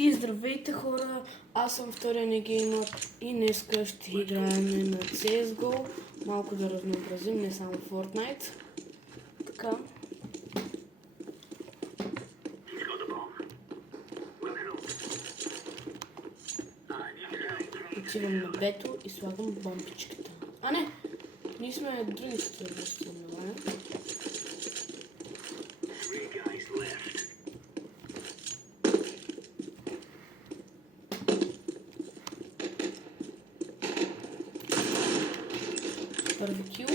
И здравейте хора, аз съм втория негеймър и днеска ще играем на CSGO, малко да разнообразим, не само Fortnite. Така. Отивам на бето и слагам бомбичката. А не! Ние сме другите възстановяване. Първи кил.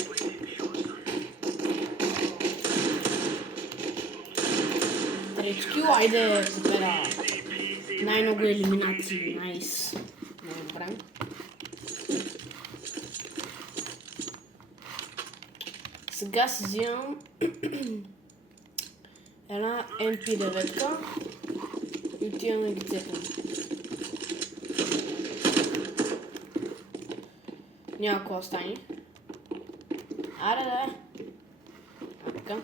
Трети кил, айде, супера. Най-много елиминации, найс. Много добре. Сега си взимам една MP9 и отивам на ги цепам. Няма какво остане. Аре, да. Така.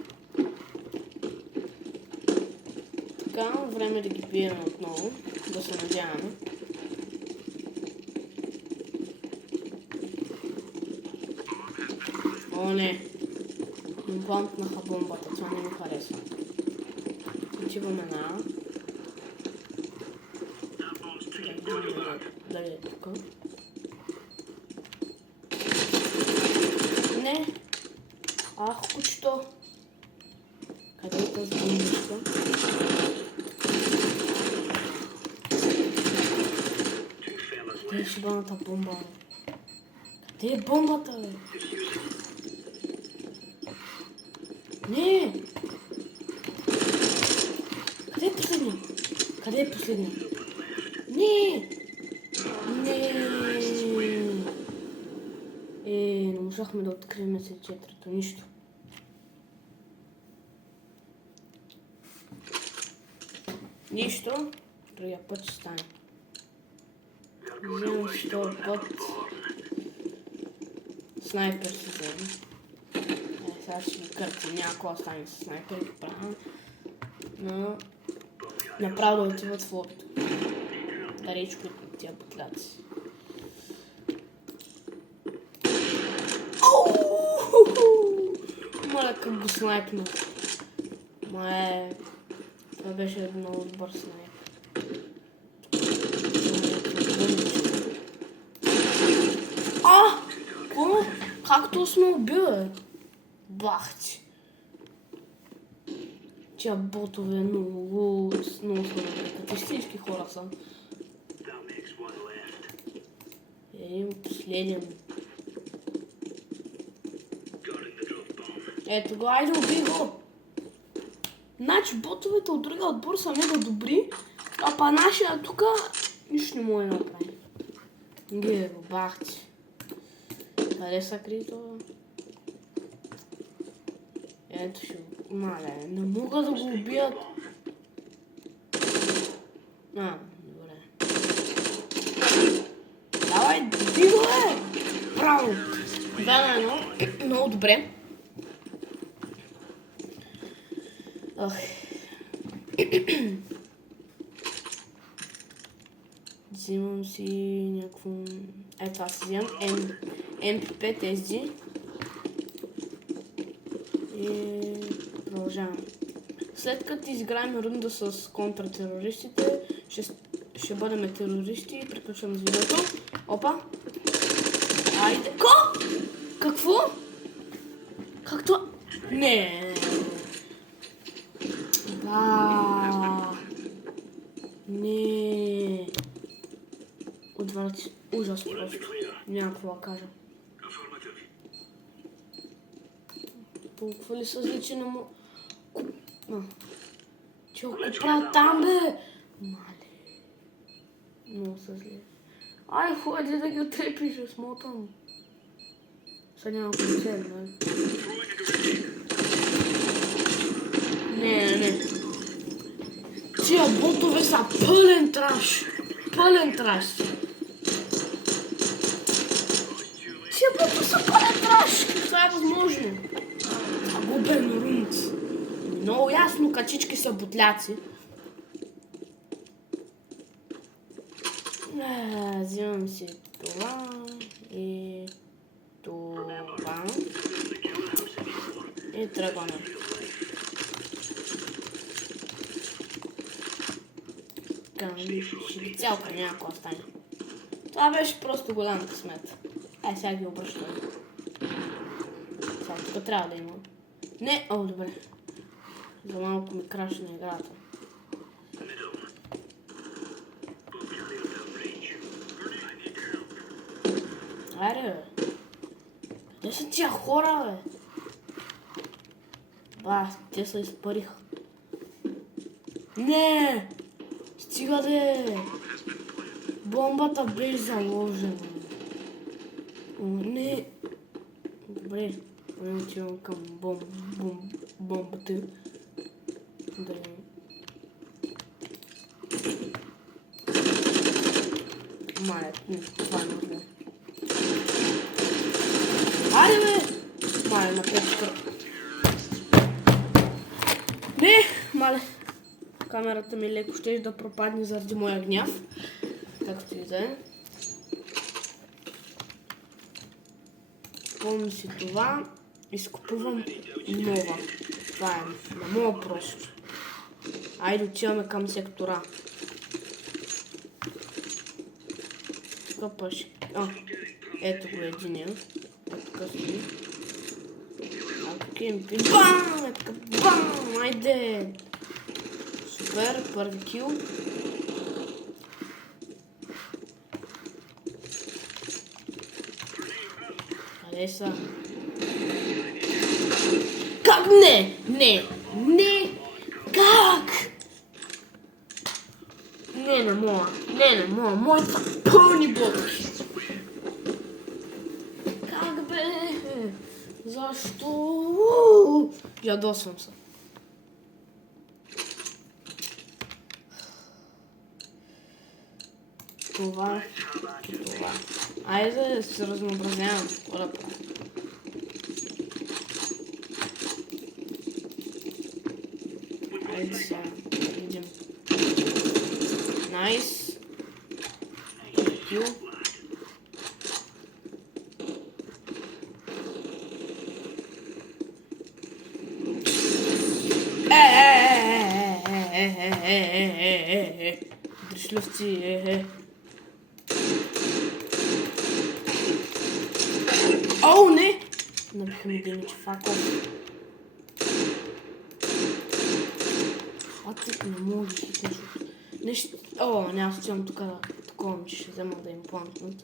Така, време да ги бием отново. Да се надяваме. О, не. Имплантнаха бомбата. Това не ми харесва. Отиваме на... Дали е тук? Не. Ах, кучето. Къде е тази бомбичка? Къде е шибаната бомба? Къде е бомбата, бе? Не! Къде е последния? Къде е последния? Не! Не! Не можахме да открием след четвърто. Нищо. Нищо. Другия път ще стане. Вземам втори път. Снайпер се взема. Сега ще ги кърти. Няма какво стане с снайпер и правя. Но направо да отиват в лобито. Даречко от тия бутляци. Моля, как го снайпна. Това беше много добър снайп. Какво? Както сме убили? Бахти. Тя ботове много като истински хора са. Един последен. Ето го, айде уби го! Значи ботовете от другия отбор са много добри, а па нашия тука нищо не може да направи. Гей го, бахти. Къде са крито? Ето ще го... Мале, не мога да го убият. Добре. Давай, би го, Браво! 2-1. Много добре. Взимам си някакво... Това си взимам MP5 SD и продължавам. След като изиграем рунда с контртерористите, ще бъдем терористи и приключвам с видеото. Опа! Айде! Какво? Как това? Не! Не. Отваряте. Ужас просто. Няма какво да кажа. Толкова ли са зличи на му... Че го правят там, бе! Мале. Много са зли. Ай, ходи да ги отрепиш, смотам. Сега няма концерт, нали? Не. Тия ботове са пълен траш. Пълен траш. Тия ботове са пълен траш. Това е възможно. Загубен рунд. Много ясно, качички са бутляци. Взимам си това и това. И тръгваме. Цялка някаква стане. Това беше просто голям късмет. Ай, сега ги обръщаме. Сега тук трябва да има. Не, о, добре. За малко ми крашна играта. Айде, бе. Къде са тия хора, бе? Ба, те се изпариха. Не! Стига де! Бомбата беше заложена. О, не! Добре, отивам към бомбата. Да. Мале, това е нужно. Айде, бе! Мале, на печка. Не, мале. Камерата ми леко ще да пропадне заради моя гняв. Както и да е. Помня си това. Изкупувам нова. Това е на моя просто. Айде отиваме към сектора. Тук пъше. Ето го единия. Ето късни. Кемпи. Бам! Бам! Айде! Супер, първи кил. Къде са? Как не? Не! Не! Как? Не мога. Не мога. Моите са пълни блоки. Как бе? Защо? Ядосвам се. Това и това. Айде да се разнообразявам. Какво да правя? Айде сега. Видим. Найс. Кил. Дришлювци, Оу, не! Набиха ми деничи факов. Ти не мога да хитнеш. Нещо... О, няма стигам тук такова ми ще взема да им плантнат.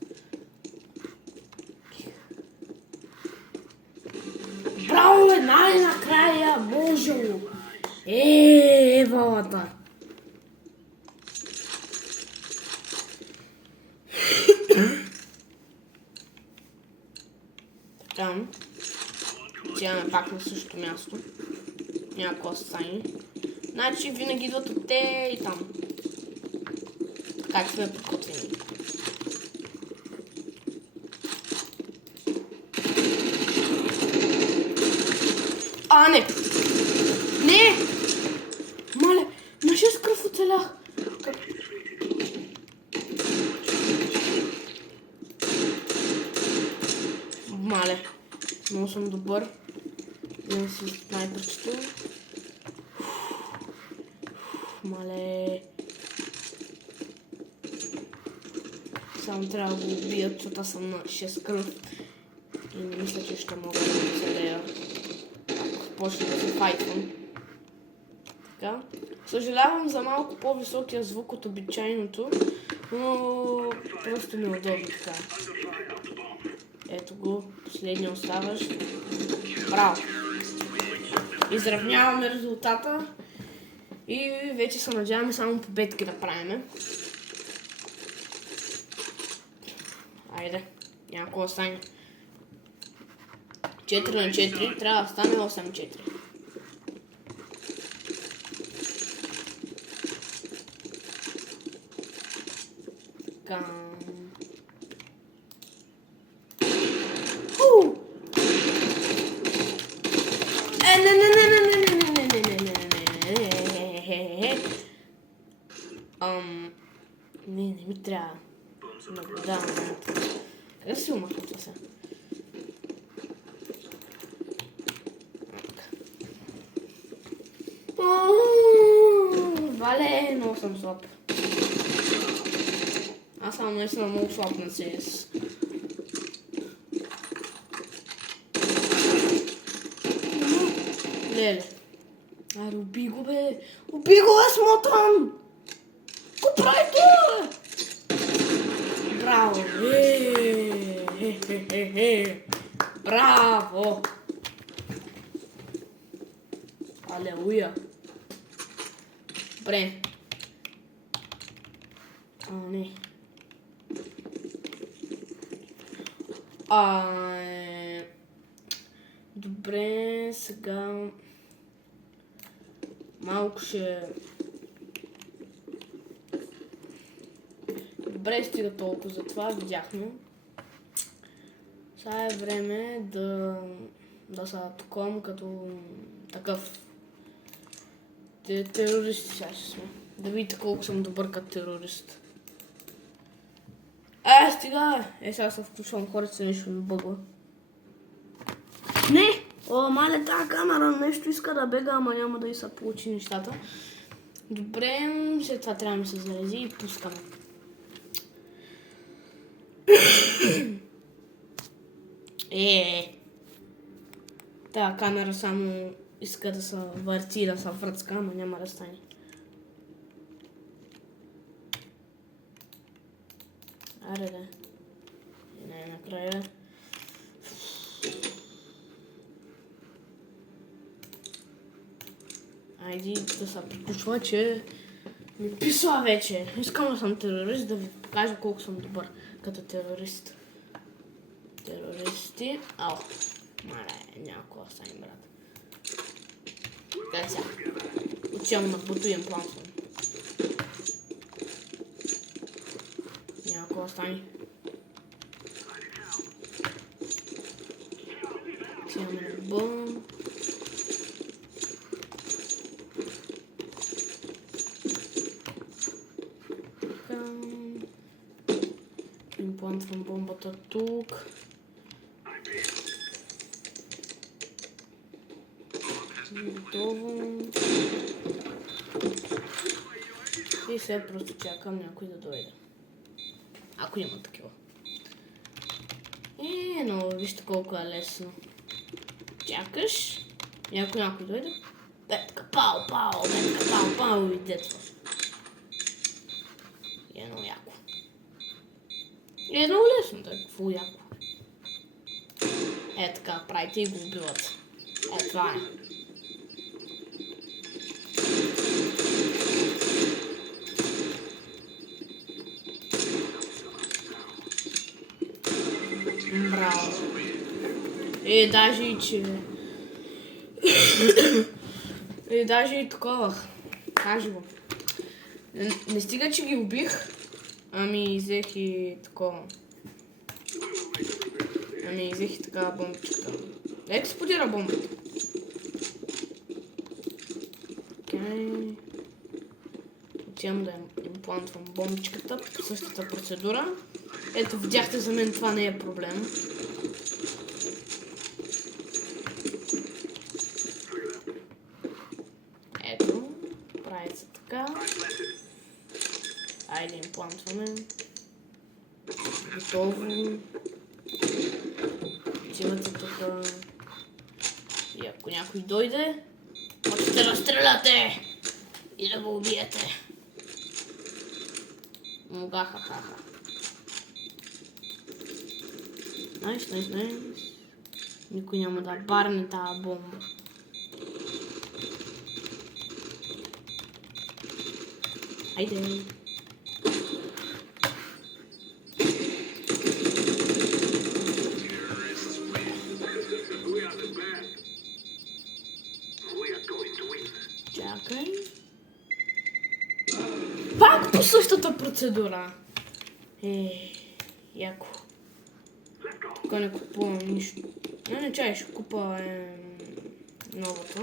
Браво, бе, най-накрая, боже! Евалата! Там. Отиваме пак на същото място. Някакво стане. Значи винаги идват от те и там. Как сме подготвени. Не! Не! Мале, на 6 кръв оцелях. Мале, много съм добър. Имам си снайперчето. Мале. Само трябва да го убият, защото аз съм на 6 кръв. И не мисля, че ще мога да оцелея. Ако почне да се файтвам. Така. Съжалявам за малко по-високия звук от обичайното, но просто неудобно така. Ето го, последния оставащ. Браво! Изравняваме резултата и вече се надяваме само победки да правиме. Айде, някакво да стане. 4 на 4, трябва да стане 8-4. Така. Не ми трябва. Наблюдаваме. Къде си умахата се? Вале, много съм слаб. Аз съм наистина много слаб на CS. Леле. Аре, убий го бе! Убий го бе, смотан! Ко прави това? Браво! Браво! Алелуя! Добре. Не. Добре, сега малко ще... Добре, стига толкова за това, видяхме. Сега е време да се атакувам като такъв терорист сега ще сме. Да видите колко съм добър като терорист. Стига! Сега се включвам, хората нещо ми бъгва. Не! Мале, тази камера нещо иска да бега, ама няма да и се получи нещата. Добре, след това трябва да ми се зарази и пускаме. Тая камера само иска да се върти, да се връцка, ама няма да стане. Аре да. Не, накрая. Айди да се приключва, че ми писва вече. Искам да съм терорист, да ви покажа колко съм добър като терорист. Терористи. Мале, някакво стане, брат. Къде сега? Отивам на бутуем планствам. Някакво стане. Отивам на бъм. Имплантвам бомбата тук. Готово. И сега просто чакам някой да дойде. Ако има такива. Но вижте колко е лесно. Чакаш. И ако някой дойде. Петка, пау, петка, пау и детва. И едно яко. И едно лесно, какво яко. Така, правите и го убиват. Това е. Браво. Даже и че... даже и такова. Кажи го. Не стига, че ги убих. Ами взех и такова. Взех и такава бомбичка. Експлодира бомбата. Окей. Отивам да имплантвам бомбичката по същата процедура. Ето, видяхте, за мен това не е проблем. Ето, прави се така. Айде имплантваме. Готово. Отивате тук. И ако някой дойде, можете да разстреляте и да го убиете. Мугахахаха. Найс. Никой няма да барне тази бомба. Хайде. Чакай. Пак по същата процедура. Яко. Тук не купувам нищо. Не чай, ще купа новата.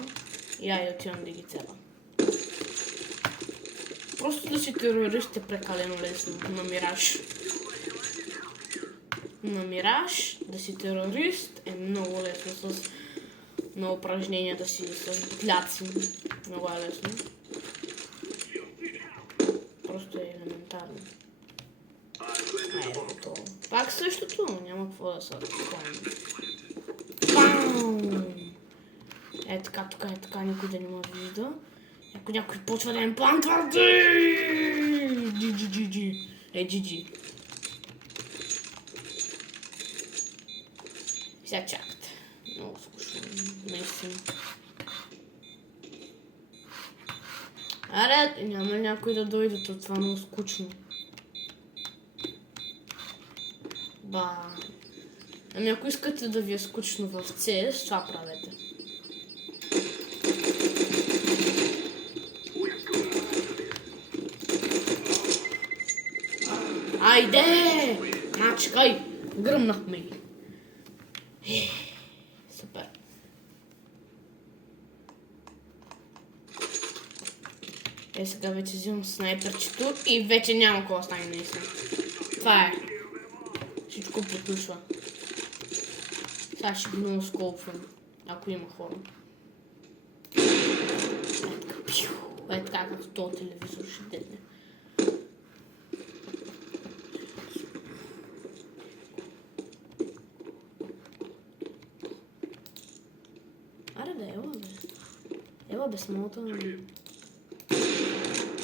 И отивам да ги цела. Просто да си терорист е прекалено лесно на Мираж. намираш, да си терорист е много лесно на упражненията си с бутляци. Много е лесно. Просто е елементарно. Готово. Пак същото, няма какво да са спомня. Бам! Е така, тук е така, никой да не ме вижда. Ако някой почва да им плантва, GG. GG. Сега чакате. Много скучно, наистина. Аре, няма някой да дойде, това е много скучно. Ами ако искате да ви е скучно в CS, това правете. Айде! Чакай! Гръмнахме ги. Супер. Сега вече взимам снайперчето и вече няма какво стане наистина. Това е. Всичко приключва. Сега ще ги много сколпвам, ако има хора. Е така, като този телевизор ще дедне. Аре да, ела бе. Ела бе, смолта.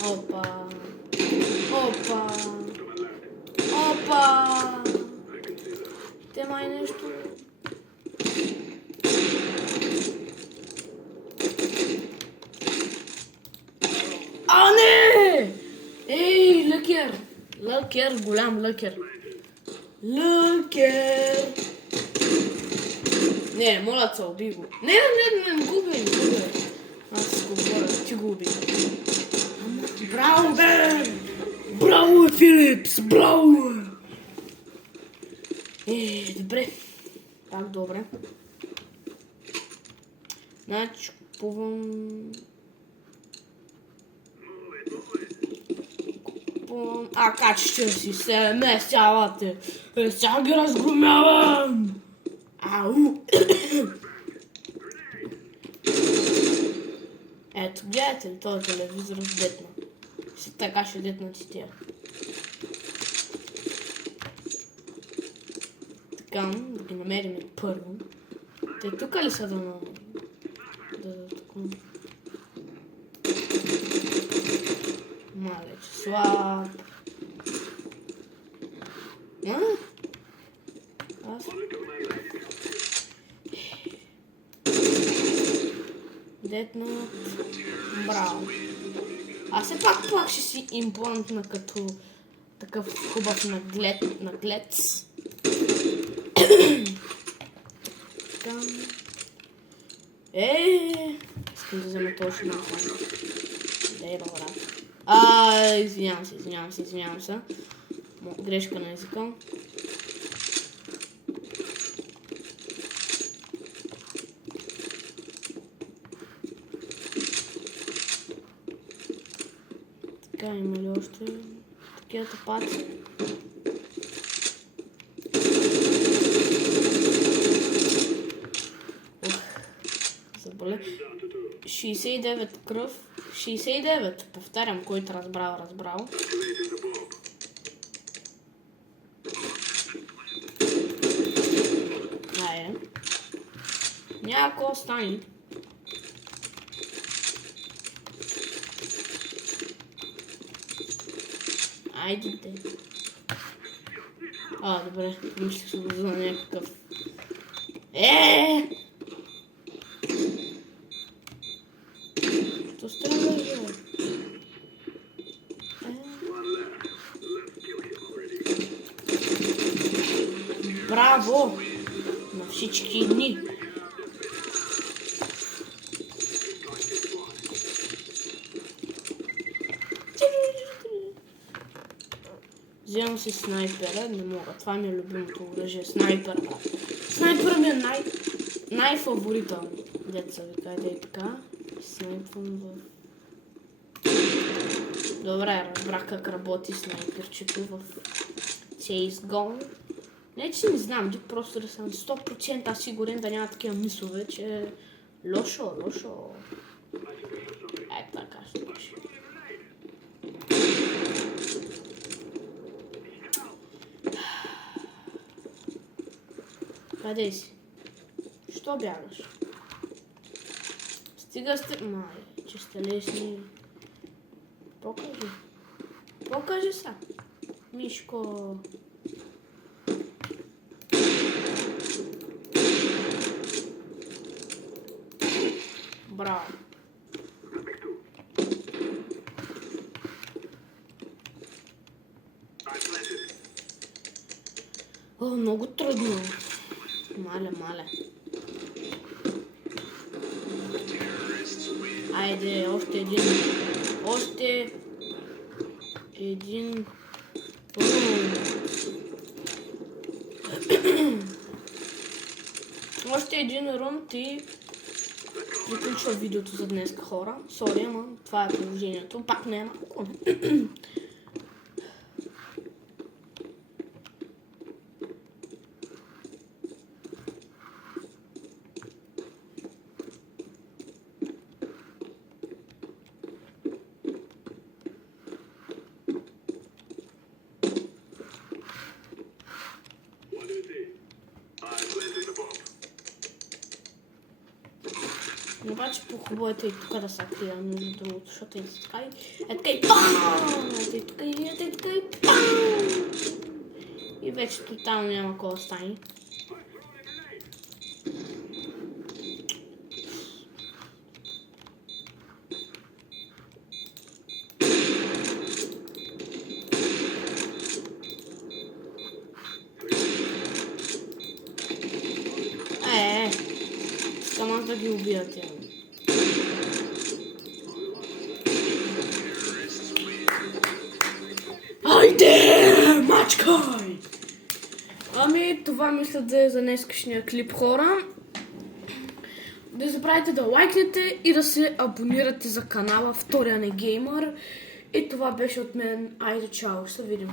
Опа. Те май нещо. Не! Ей, лъкер, голям лъкер. Не, моля се, уби го. Не губи. Аз го говоря, ти го уби. Браво, бе! Браво, Филипс, браво! Добре. Пак добре. Значи, купувам... качеще си се месявате. Сега ги разгромявам. Ау! Ето, гледате ли този телевизор детна? Така ще детна ти тя. Така, да ги намерим първо. Те тук ли са да такова? Малече слаб. Детнат. Браво. Все пак ще си имплантна като такъв хубав наглец. Искам да взема точно малко. Извинявам се. Грешка на езика. Така, има ли още такива тапаци? Заболе. 69 кръв. 69. Повтарям, който разбрал. Айде. Няма какво стане. Айде те. Добре. Мислих се го за някакъв. Що става, бе? Браво! На всички дни. Вземам си снайпера, не мога. Това ми е любимото оръжие. Снайпер. Снайпер ми е най-фаворитен. Деца ви кажа и така. Снайпвам в... Добре, разбрах как работи снайперчето в CSGO. Не, че не знам, просто да съм 100% сигурен да няма такива мислове, че лошо. Така ще беше. Къде си? Що бягаш? Стига сте... Май, че сте лесни. Покажи са. Мишко. Браво. О, много трудно. Мале. Айде, още един. Още един рунд и приключва видеото за днес, хора. Сори, ама това е положението. Пак не е малко. Обаче по-хубаво е и тук да се крия, между другото, защото е така и пам! Е така и пам! И вече тотално няма кой да стане. Искам аз да ги убия тя. Айде, мачкай! Ами, това мисля да е за днескашния клип, хора. Да не забравяйте да лайкнете и да се абонирате за канала Втория не геймър. И това беше от мен. Айде, чао, ще се видим.